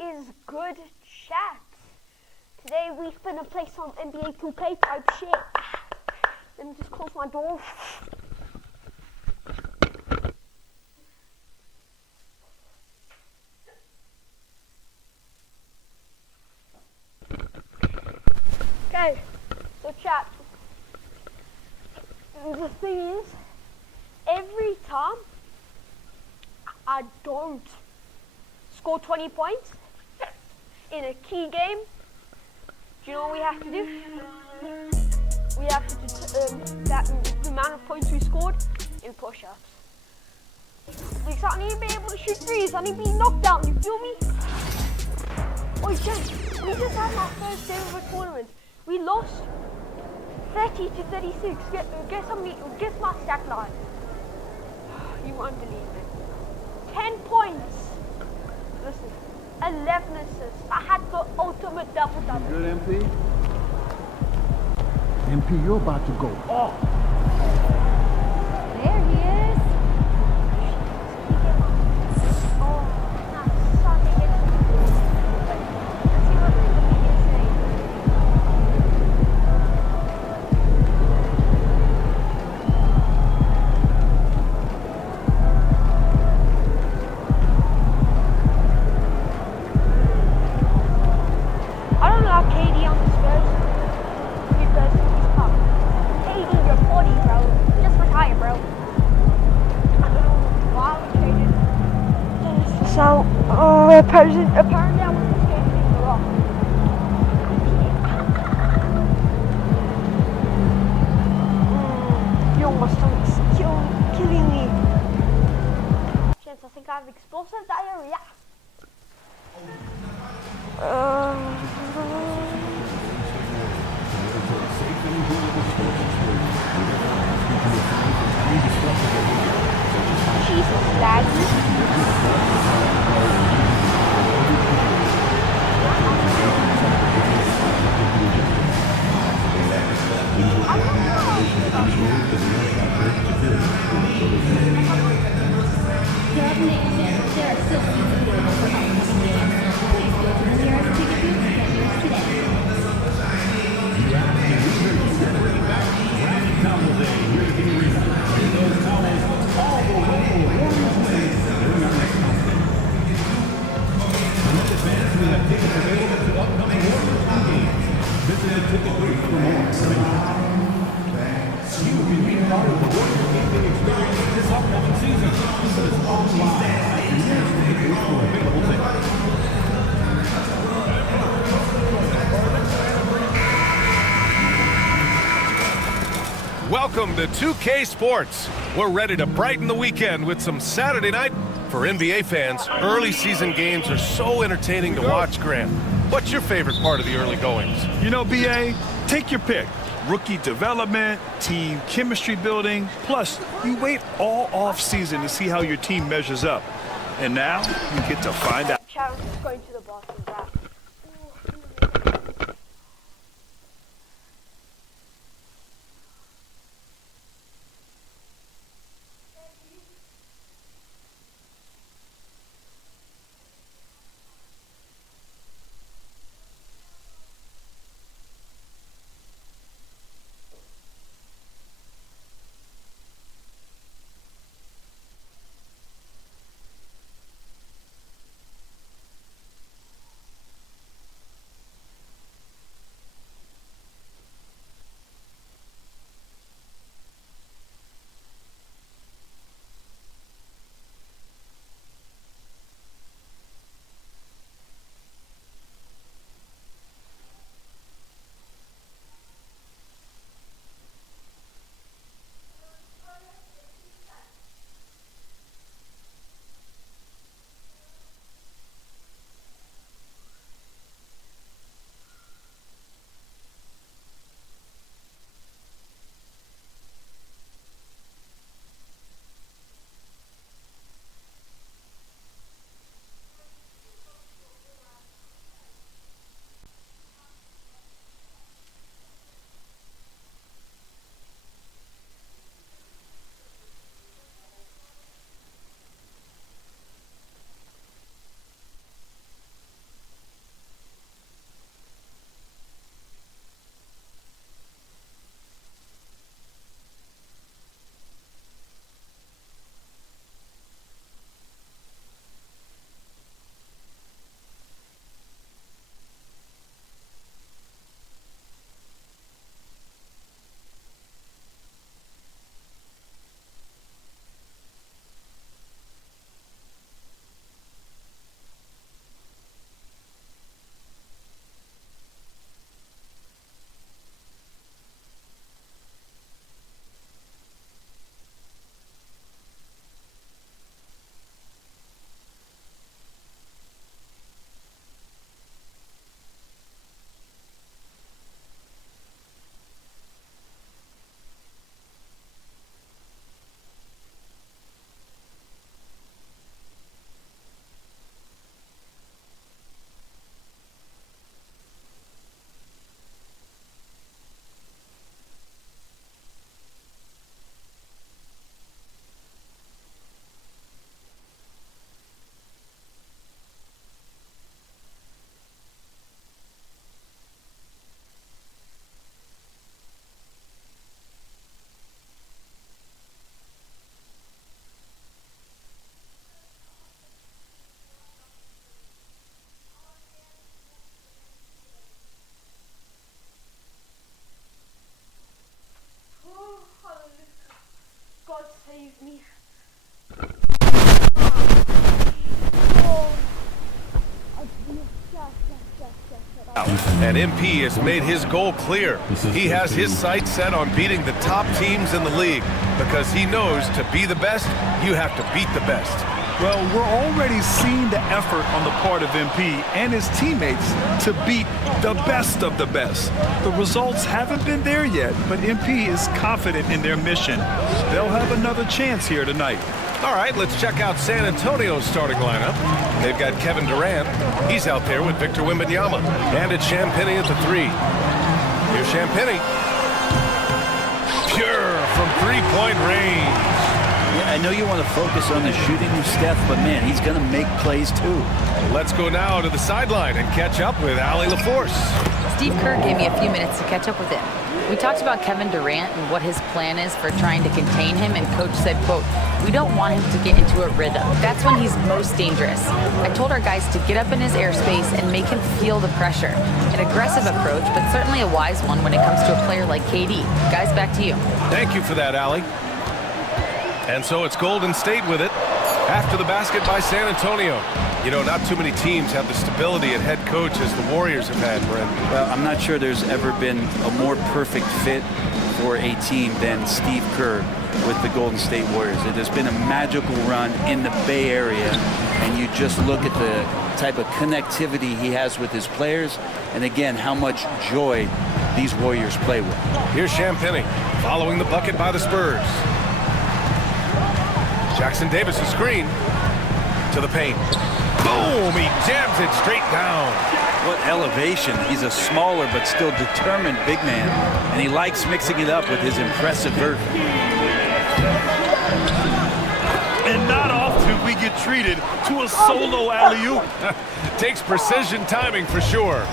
is good, chat? Today we're gonna play some NBA 2K type shit. Let me just close my door. Okay, so chat. The thing is, every time I don't score 20 points in a key game, do you know what we have to do? We have to do the amount of points we scored in push-ups. Because I need to be able to shoot threes, I need to be knocked down, you feel me? Oh shit, we just had my first game of a tournament. We lost 30 to 36. Guess my stat line. You won't believe it. 10 points. Listen, 11 assists. I had the ultimate double-double. Good, MP? MP, you're about to go off. There he is. Oh, that's such a good. Let's see what the media is saying. I don't like KD on the Spurs because he's pop. KD, you're 40, bro. Just retire, bro. I don't know why we traded. So, apparently I was just getting in the rock. Yo, my stomach's killing me. Chance, I think I have explosive diarrhea. Jesus, Daddy. There are still seats available for upcoming games. Please go to the nearest ticket booth and get yours today. Welcome to 2K Sports. We're ready to brighten the weekend with some Saturday night. For NBA fans, early season games are so entertaining to watch, Grant. What's your favorite part of the early goings? You know, BA, take your pick. Rookie development, team chemistry building, plus you wait all off season to see how your team measures up. And now you get to find out. Sharon's going to the Boston draft. And MP has made his goal clear. He has his sights set on beating the top teams in the league because he knows to be the best, you have to beat the best. Well, we're already seeing the effort on the part of MP and his teammates to beat the best of the best. The results haven't been there yet, but MP is confident in their mission. They'll have another chance here tonight. All right, let's check out San Antonio's starting lineup. They've got Kevin Durant. He's out there with Victor Wembanyama. And it's Champagnie at the 3. Here's Champagnie. Pure from three-point range. Yeah, I know you want to focus on the shooting of Steph, but man, he's going to make plays too. Let's go now to the sideline and catch up with Allie LaForce. Steve Kerr gave me a few minutes to catch up with him. We talked about Kevin Durant and what his plan is for trying to contain him, and Coach said, quote, "We don't want him to get into a rhythm. That's when he's most dangerous." I told our guys to get up in his airspace and make him feel the pressure. An aggressive approach, but certainly a wise one when it comes to a player like KD. Guys, back to you. Thank you for that, Allie. And so it's Golden State with it after the basket by San Antonio. You know, not too many teams have the stability at head coach as the Warriors have had, Brent. Well, I'm not sure there's ever been a more perfect fit for a team than Steve Kerr with the Golden State Warriors. It has been a magical run in the Bay Area, and you just look at the type of connectivity he has with his players, and again, how much joy these Warriors play with. Here's Champagnie following the bucket by the Spurs. Jackson Davis, a screen to the paint. Boom! He jams it straight down. What elevation. He's a smaller but still determined big man, and he likes mixing it up with his impressive vert. And not often we get treated to a solo alley-oop. Takes precision timing for sure.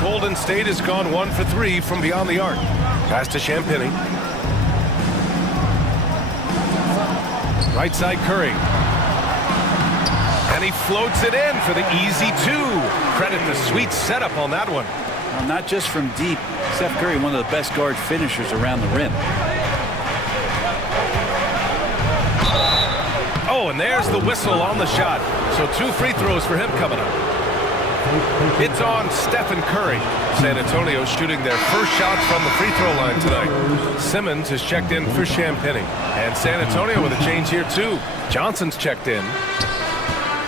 Golden State has gone 1 for 3 from beyond the arc. Pass to Champagnie. Right side Curry. And he floats it in for the easy 2. Credit the sweet setup on that one. Well, not just from deep. Steph Curry, one of the best guard finishers around the rim. Oh, and there's the whistle on the shot. So 2 free throws for him coming up. It's on Stephen Curry. San Antonio shooting their first shots from the free throw line tonight. Simmons has checked in for Champagnie. And San Antonio with a change here too. Johnson's checked in.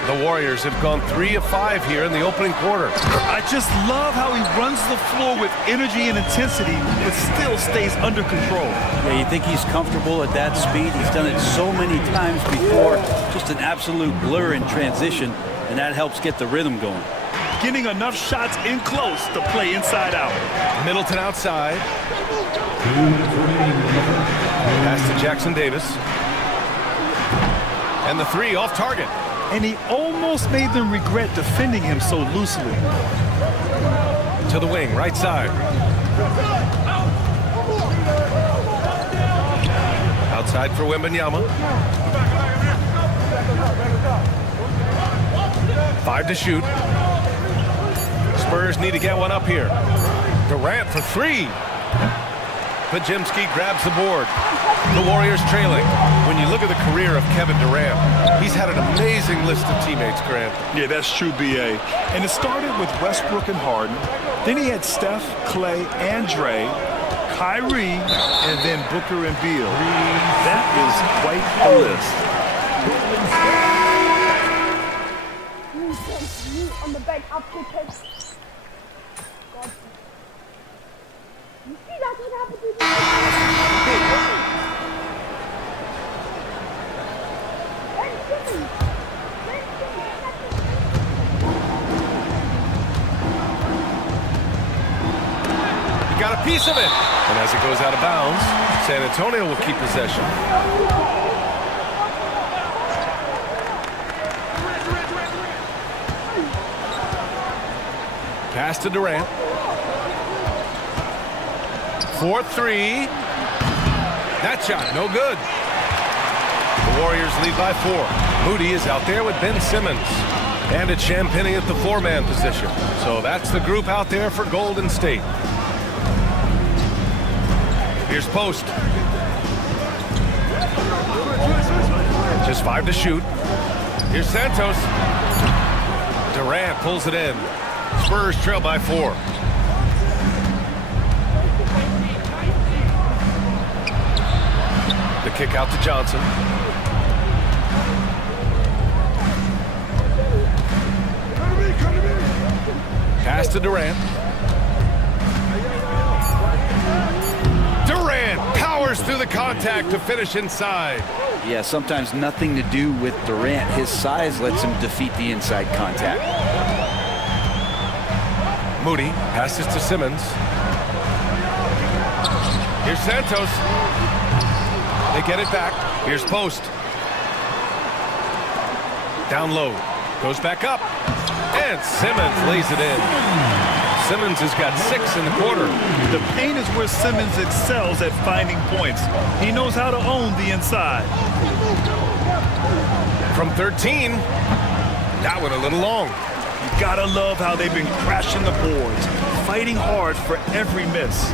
The Warriors have gone 3 of 5 here in the opening quarter. I just love how he runs the floor with energy and intensity, but still stays under control. Yeah, you think he's comfortable at that speed? He's done it so many times before. Just an absolute blur in transition, and that helps get the rhythm going. Getting enough shots in close to play inside out. Middleton outside. Pass to Jackson Davis. And the 3 off target. And he almost made them regret defending him so loosely. To the wing, right side. Outside for Wembanyama. 5 to shoot. Spurs need to get one up here. Durant for 3. Podziemski grabs the board. The Warriors trailing. When you look at the career of Kevin Durant, he's had an amazing list of teammates, Grant. Yeah, that's true, B.A. And it started with Westbrook and Harden. Then he had Steph, Clay, and Dre, Kyrie, and then Booker and Beal. That is quite a list. On the bed, up to 10. God. You see, that's what happened to you. He got a piece of it. And as it goes out of bounds, San Antonio will keep possession. Pass to Durant. 4-3. That shot, no good. The Warriors lead by 4. Moody is out there with Ben Simmons. And it's Champagnie at the 4-man position. So that's the group out there for Golden State. Here's Post. Just 5 to shoot. Here's Santos. Durant pulls it in. Spurs trail by 4. The kick out to Johnson. Pass to Durant. Durant powers through the contact to finish inside. Yeah, sometimes nothing to do with Durant. His size lets him defeat the inside contact. Moody passes to Simmons. Here's Santos. They get it back. Here's Post. Down low. Goes back up. And Simmons lays it in. Simmons has got 6 in the quarter. The paint is where Simmons excels at finding points. He knows how to own the inside. From 13. That one a little long. You gotta love how they've been crashing the boards, fighting hard for every miss.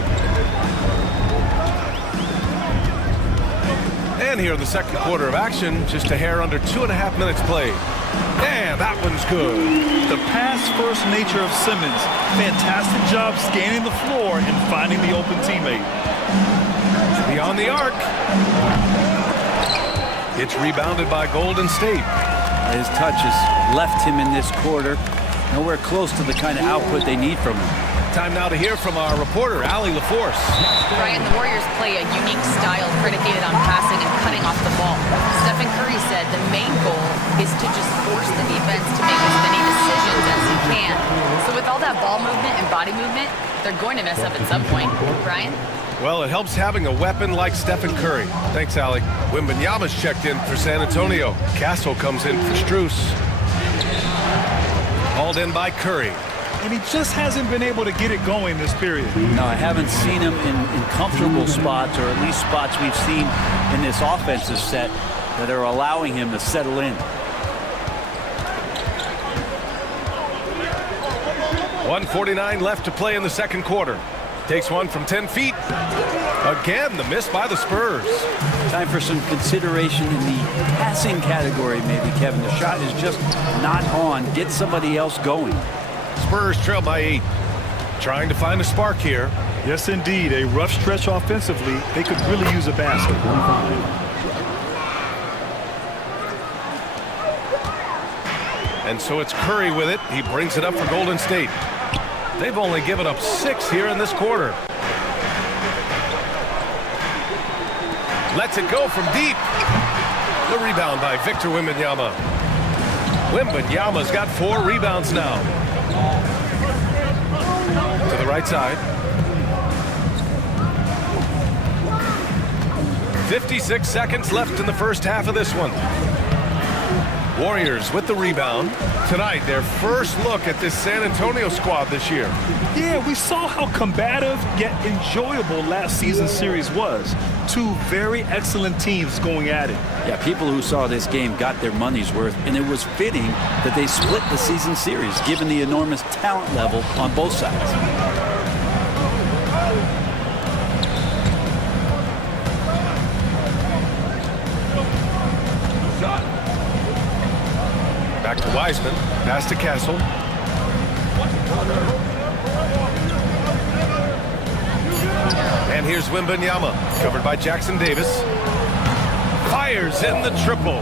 And here in the second quarter of action, just a hair under 2.5 minutes played. And that one's good. The pass-first nature of Simmons. Fantastic job scanning the floor and finding the open teammate. Beyond the arc. It's rebounded by Golden State. His touch has left him in this quarter. Nowhere close to the kind of output they need from him. Time now to hear from our reporter, Allie LaForce. Brian, the Warriors play a unique style predicated on passing and cutting off the ball. Stephen Curry said the main goal is to just force the defense to make as many decisions as he can. So with all that ball movement and body movement, they're going to mess up at some point. Brian? Well, it helps having a weapon like Stephen Curry. Thanks, Allie. Wembanyama's checked in for San Antonio. Castle comes in for Strus. Hauled in by Curry. And he just hasn't been able to get it going this period. No, I haven't seen him in comfortable spots, or at least spots we've seen in this offensive set that are allowing him to settle in. 1:49 left to play in the second quarter. Takes one from 10 feet. Again, the miss by the Spurs. Time for some consideration in the passing category, maybe, Kevin. The shot is just not on. Get somebody else going. Spurs trail by 8. Trying to find a spark here. Yes, indeed. A rough stretch offensively. They could really use a basket. And so it's Curry with it. He brings it up for Golden State. They've only given up 6 here in this quarter. Lets it go from deep. The rebound by Victor Wembanyama. Wembanyama's got 4 rebounds now. To the right side. 56 seconds left in the first half of this one. Warriors with the rebound. Tonight, their first look at this San Antonio squad this year. Yeah, we saw how combative yet enjoyable last season's series was. 2 very excellent teams going at it. Yeah, people who saw this game got their money's worth, and it was fitting that they split the season series, given the enormous talent level on both sides. Back to Wiseman. Pass to Castle. And here's Wembanyama. Covered by Jackson Davis. Fires in the triple.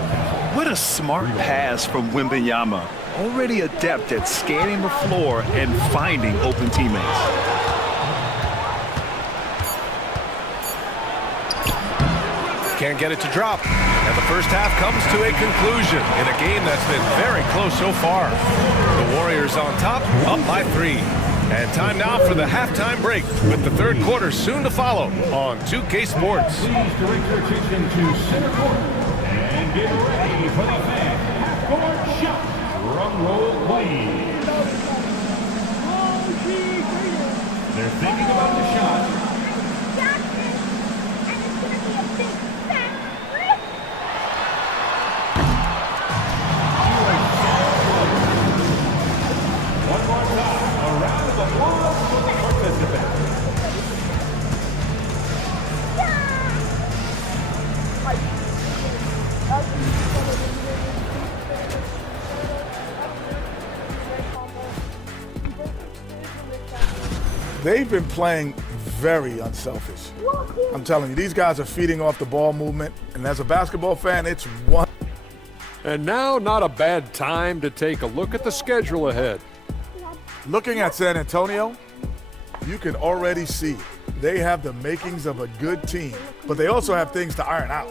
What a smart pass from Wembanyama. Already adept at scanning the floor and finding open teammates. Can't get it to drop. And the first half comes to a conclusion in a game that's been very close so far. The Warriors on top, up by 3. And time now for the halftime break, with the third quarter soon to follow on 2K Sports. Please direct your attention to center court and get ready for the half-court shot. Drum roll, please. They're thinking about the shot. One more time, a round of applause for the participants. They've been playing very unselfish. I'm telling you, these guys are feeding off the ball movement, and as a basketball fan, it's one. And now, not a bad time to take a look at the schedule ahead. Looking at San Antonio, you can already see they have the makings of a good team, but they also have things to iron out.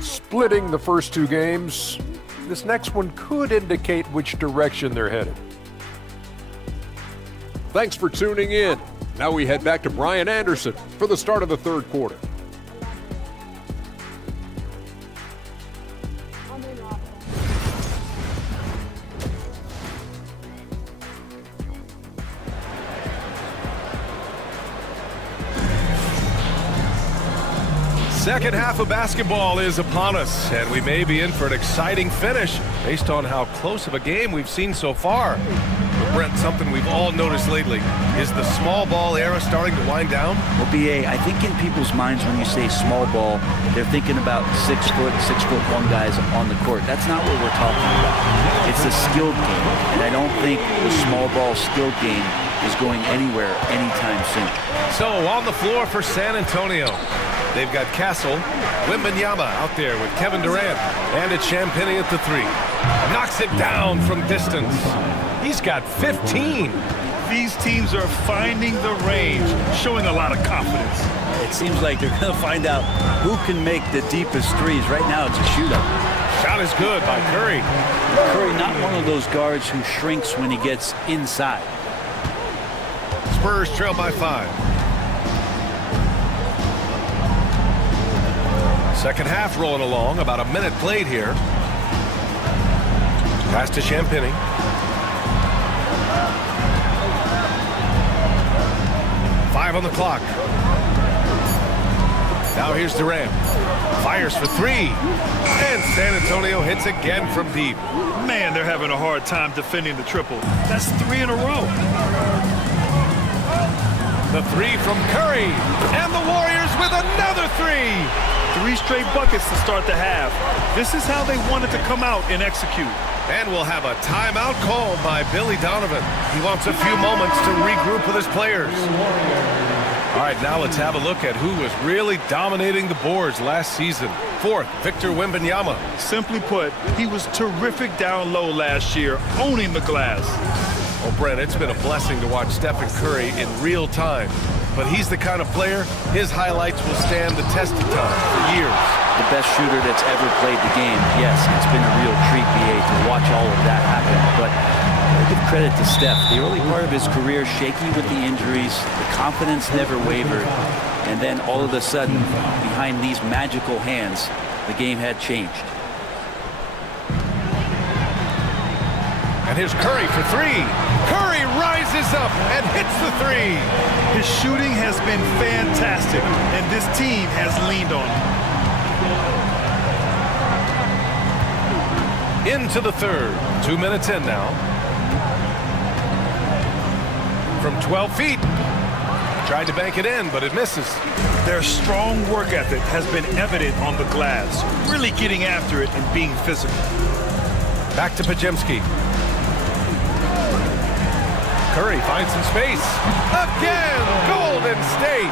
Splitting the first 2 games, this next one could indicate which direction they're headed. Thanks for tuning in. Now we head back to Brian Anderson for the start of the 3rd quarter. Second half of basketball is upon us, and we may be in for an exciting finish based on how close of a game we've seen so far. But Brent, something we've all noticed lately, is the small ball era starting to wind down? Well, BA, I think in people's minds when you say small ball, they're thinking about 6'1" guys on the court. That's not what we're talking about. It's a skilled game, and I don't think the small ball skilled game is going anywhere anytime soon. So on the floor for San Antonio, they've got Castle, Wembanyama out there with Kevin Durant, and it's Champagnie at the 3. Knocks it down from distance. He's got 15. These teams are finding the range, showing a lot of confidence. It seems like they're going to find out who can make the deepest threes. Right now, it's a shootout. Shot is good by Curry. Curry, not one of those guards who shrinks when he gets inside. Spurs trail by 5. Second half rolling along, about a minute played here. Pass to Champagnie. Five on the clock. Now here's Durant. Fires for 3. And San Antonio hits again from deep. Man, they're having a hard time defending the triple. That's 3 in a row. The 3 from Curry. And the Warriors with another 3. 3 straight buckets to start the half. This is how they wanted to come out and execute. And we'll have a timeout called by Billy Donovan. He wants a few moments to regroup with his players. All right, now let's have a look at who was really dominating the boards last season. 4th, Victor Wembanyama. Simply put, he was terrific down low last year, owning the glass. Well, Brent, it's been a blessing to watch Stephen Curry in real time. But he's the kind of player, his highlights will stand the test of time for years. The best shooter that's ever played the game. Yes, it's been a real treat, BA, to watch all of that happen. But I give credit to Steph. The early part of his career, shaky with the injuries, the confidence never wavered. And then all of a sudden, behind these magical hands, the game had changed. And here's Curry for 3. Curry rises up and hits the 3. His shooting has been fantastic, and this team has leaned on him. Into the 3rd. 2 minutes in now. From 12 feet. Tried to bank it in, but it misses. Their strong work ethic has been evident on the glass, really getting after it and being physical. Back to Podziemski. Curry finds some space. Again, Golden State.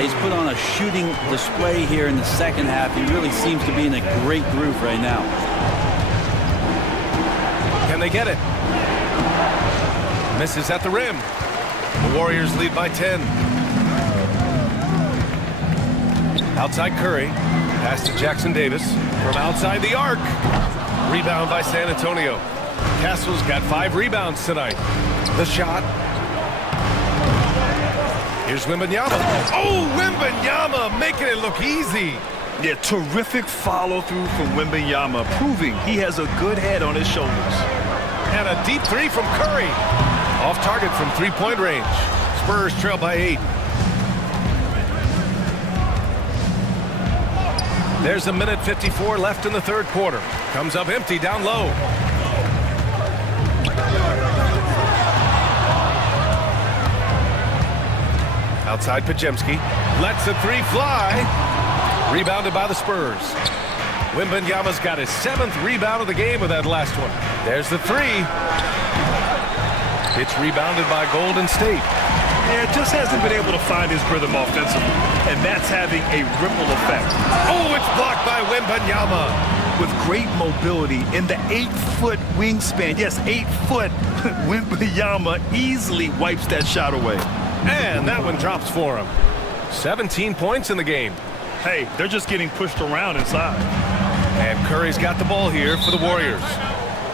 He's put on a shooting display here in the second half. He really seems to be in a great groove right now. Can they get it? Misses at the rim. The Warriors lead by 10. Outside Curry. Pass to Jackson Davis. From outside the arc. Rebound by San Antonio. Castle's got 5 rebounds tonight. The shot. Here's Wembanyama. Oh, Wembanyama making it look easy. Yeah, terrific follow-through from Wembanyama, proving he has a good head on his shoulders. And a deep 3 from Curry. Off target from 3-point range. Spurs trail by 8. There's a minute 54 left in the 3rd quarter. Comes up empty down low. Outside Podziemski. Lets the 3 fly. Rebounded by the Spurs. Wembanyama's got his 7th rebound of the game with that last one. There's the 3. It's rebounded by Golden State. Yeah, just hasn't been able to find his rhythm offensively, and that's having a ripple effect. Oh, it's blocked by Wembanyama. With great mobility in the 8-foot wingspan, yes, 8 foot, Wembanyama easily wipes that shot away. And that one drops for him. 17 points in the game. Hey, they're just getting pushed around inside. And Curry's got the ball here for the Warriors.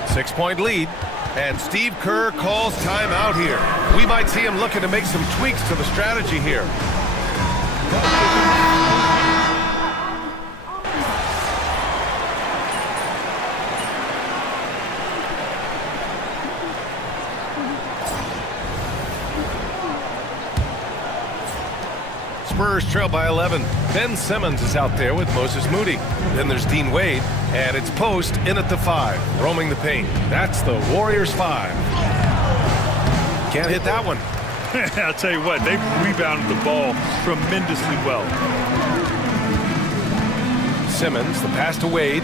6-point lead. And Steve Kerr calls timeout here. We might see him looking to make some tweaks to the strategy here. Spurs trail by 11. Ben Simmons is out there with Moses Moody. Then there's Dean Wade, and it's Post in at the 5, roaming the paint. That's the Warriors 5. Can't hit that one. I'll tell you what, they've rebounded the ball tremendously well. Simmons, the pass to Wade.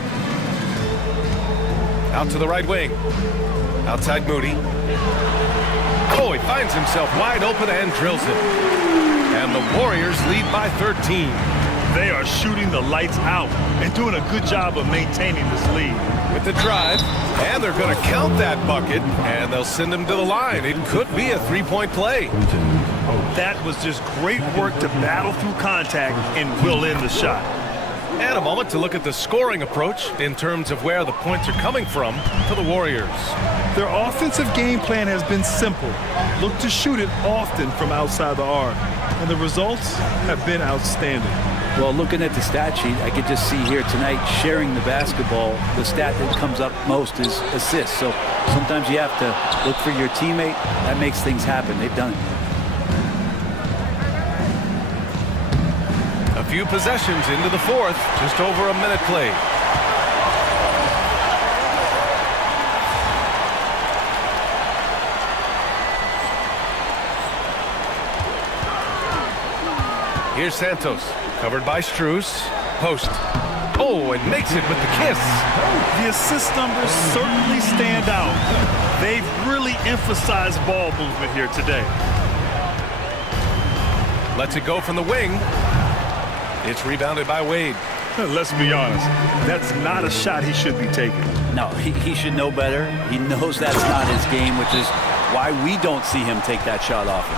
Out to the right wing. Outside Moody. Oh, he finds himself wide open and drills it. And the Warriors lead by 13. They are shooting the lights out and doing a good job of maintaining this lead. With the drive, and they're going to count that bucket, and they'll send him to the line. It could be a 3-point play. That was just great work to battle through contact and will in the shot. And a moment to look at the scoring approach in terms of where the points are coming from for the Warriors. Their offensive game plan has been simple. Look to shoot it often from outside the arc. And the results have been outstanding. Well, looking at the stat sheet, I could just see here tonight sharing the basketball. The stat that comes up most is assists. So sometimes you have to look for your teammate. That makes things happen. They've done it. A few possessions into the fourth, just over a minute played. Here's Santos, covered by Strus. Post. Oh, and makes it with the kiss. The assist numbers certainly stand out. They've really emphasized ball movement here today. Lets it go from the wing. It's rebounded by Wade. Let's be honest, that's not a shot he should be taking. No, he should know better. He knows that's not his game, which is why we don't see him take that shot often.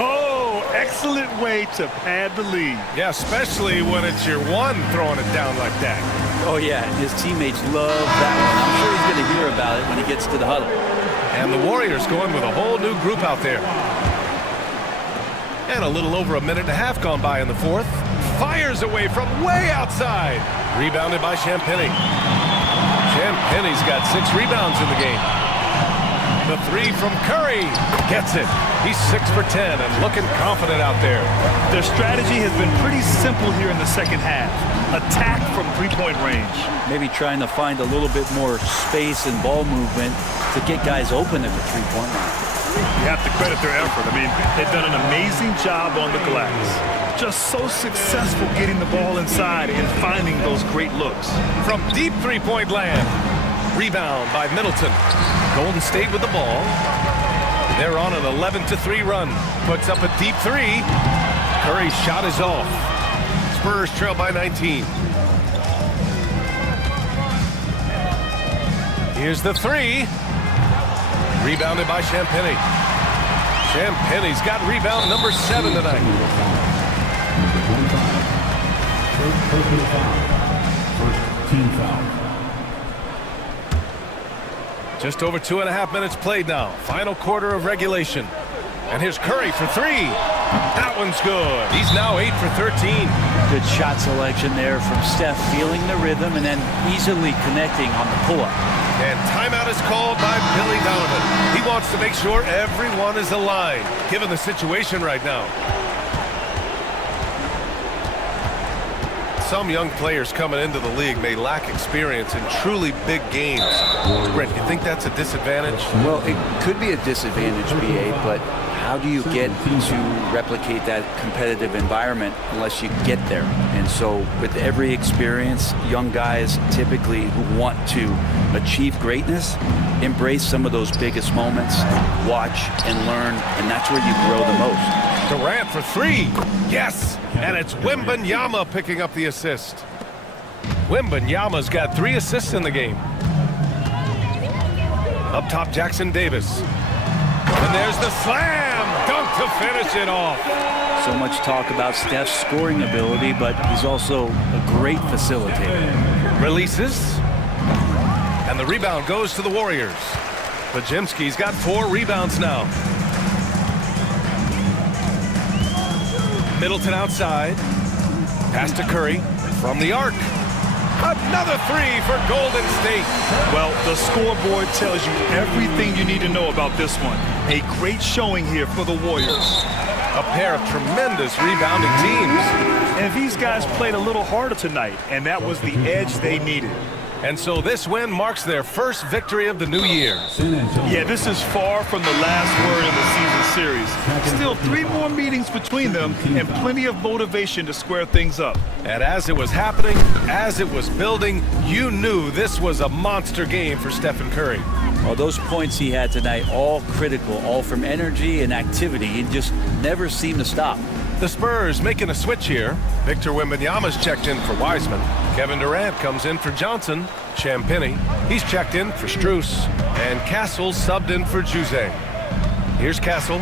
Oh, excellent way to pad the lead. Yeah, especially when it's your one throwing it down like that. Oh, yeah, his teammates love that one. I'm sure he's going to hear about it when he gets to the huddle. And the Warriors going with a whole new group out there. And a little over a minute and a half gone by in the fourth. Fires away from way outside. Rebounded by Champagnie. Champagnie's got 6 rebounds in the game. The 3 from Curry gets it. He's 6 for 10 and looking confident out there. Their strategy has been pretty simple here in the second half. Attack from 3-point range. Maybe trying to find a little bit more space and ball movement to get guys open at the 3-point line. You have to credit their effort. I mean, they've done an amazing job on the glass. Just so successful getting the ball inside and finding those great looks. From deep 3-point land. Rebound by Middleton. Golden State with the ball. They're on an 11-3 run. Puts up a deep 3. Curry's shot is off. Spurs trail by 19. Here's the 3. Rebounded by Champagnie. Champagnie's got rebound number 7 tonight. First team foul. Just over 2.5 minutes played now. Final quarter of regulation. And here's Curry for 3. That one's good. He's now 8 for 13. Good shot selection there from Steph, feeling the rhythm and then easily connecting on the pull-up. And timeout is called by Billy Donovan. He wants to make sure everyone is aligned, given the situation right now. some young players coming into the league may lack experience in truly big games. Brent, you think that's a disadvantage? Well, it could be a disadvantage, BA, but how do you get to replicate that competitive environment unless you get there? And so with every experience, young guys typically who want to achieve greatness embrace some of those biggest moments, watch and learn, and that's where you grow the most. Durant for three. Yes! And it's Wembanyama picking up the assist. Wembanyama's got 3 assists in the game. Up top, Jackson Davis. And there's the slam! Dunk to finish it off. So much talk about Steph's scoring ability, but he's also a great facilitator. Releases. And the rebound goes to the Warriors. Podziemski's got 4 rebounds now. Middleton outside. Pass to Curry from the arc. Another 3 for Golden State. Well, the scoreboard tells you everything you need to know about this one. A great showing here for the Warriors. A pair of tremendous rebounding teams. And these guys played a little harder tonight, and that was the edge they needed. And so this win marks their first victory of the new year. Yeah, this is far from the last word in the season series. Still 3 more meetings between them and plenty of motivation to square things up. And as it was happening, as it was building, you knew this was a monster game for Stephen Curry. Well, those points he had tonight, all critical, all from energy and activity. He just never seemed to stop. The Spurs making a switch here. Victor Wembanyama's checked in for Wiseman. Kevin Durant comes in for Johnson. Champagny, he's checked in for Strus. And Castle subbed in for Juzang. Here's Castle.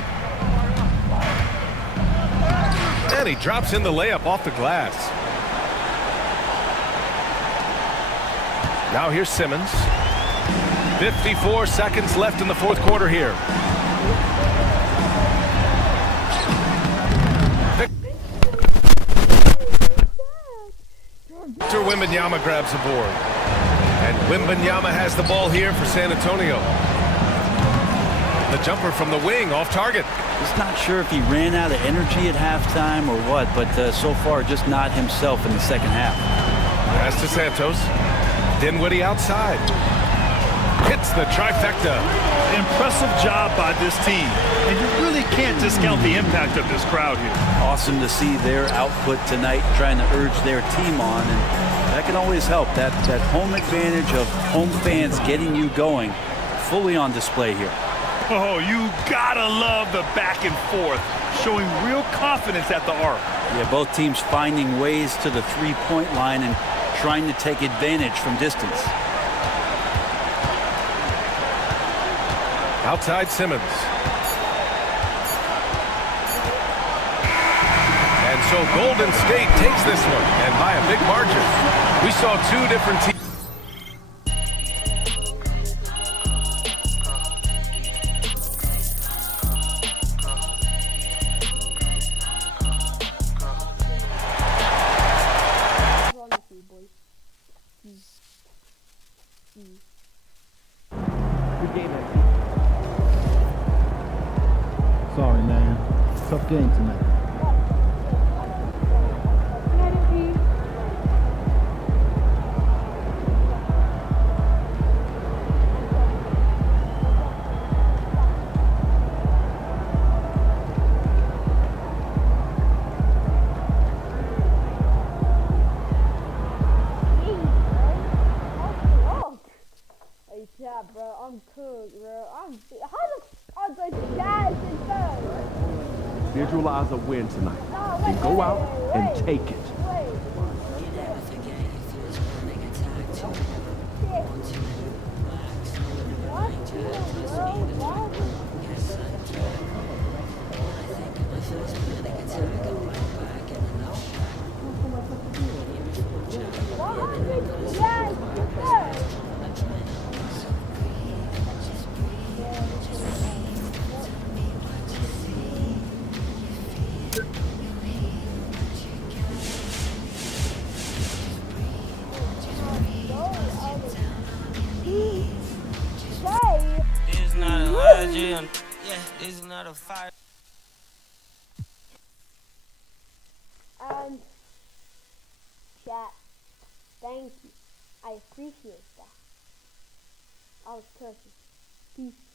And he drops in the layup off the glass. Now here's Simmons. 54 seconds left in the fourth quarter here. Victor Wembanyama grabs the board. And Wembanyama has the ball here for San Antonio. The jumper from the wing off target. Just not sure if he ran out of energy at halftime or what, but so far just not himself in the second half. Pass to Santos. Dinwiddie outside. Hits the trifecta. Impressive job by this team, and you really can't discount the impact of this crowd here. Awesome to see their output tonight, trying to urge their team on, and that can always help. That home advantage of home fans getting you going, fully on display here. Oh, you gotta love the back and forth, showing real confidence at the arc. Yeah, both teams finding ways to the three-point line and trying to take advantage from distance. Outside Simmons. And so Golden State takes this one, and by a big margin. We saw 2 different teams. Sorry, man. Tough game tonight. Yeah, bro, I'm cooked, bro. How the fuck the Jazz in third? Visualize a win tonight. And go out and take it. It's not a fire. Chat. was Turkey. Peace.